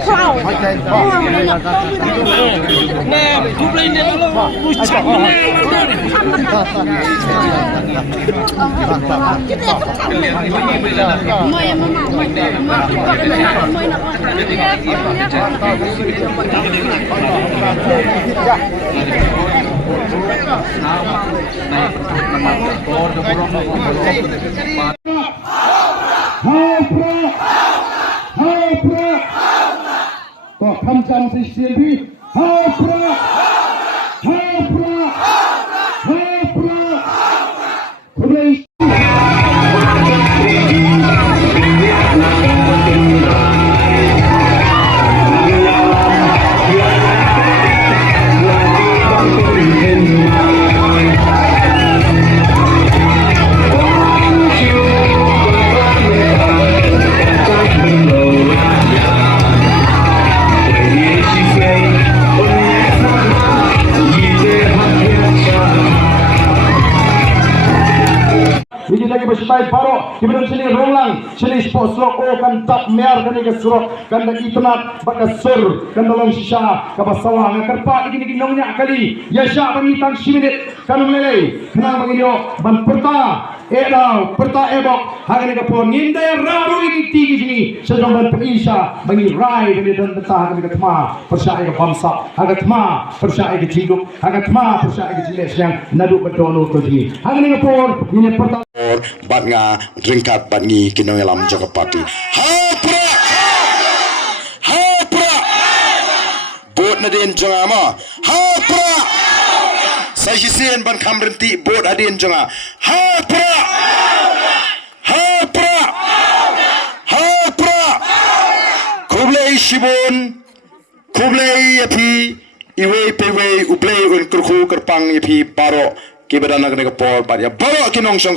Cloud.ก็ทำจำสิเสียงพี่ฮาพระฮาพระฮาพระคุณเลย Ini lagi bersetai paro, kemudian sini rolang, sini sport slok o kan tak mer kan ke surok kan dak itnat bakas sur kan dalam sisa ka basawang kerpa ini ginongnya kali ya sya bani tang siminit kan melei kenang bagi yo ban perta edau perta ebok hagan ke pon ngindai raru ini tigi sini sedang ban peisa bagi rai dan dan betah kan ke tma persai ke bangsa hagat ma persai ke hidup hagat ma persai ke jeles yang nadu bedono to sini hagan ke pon ini perta bat nga ringkat bat ngi kinong elam jaga parti hapra hapra bot na din jonga ma hapra sai hisen ban khamrenti bot adin jonga hapra hapra hapra kublei shibon kublei api iwe pewe uplei un kurku kerpang api paro kibadana kene kapor bat ya baro kinong song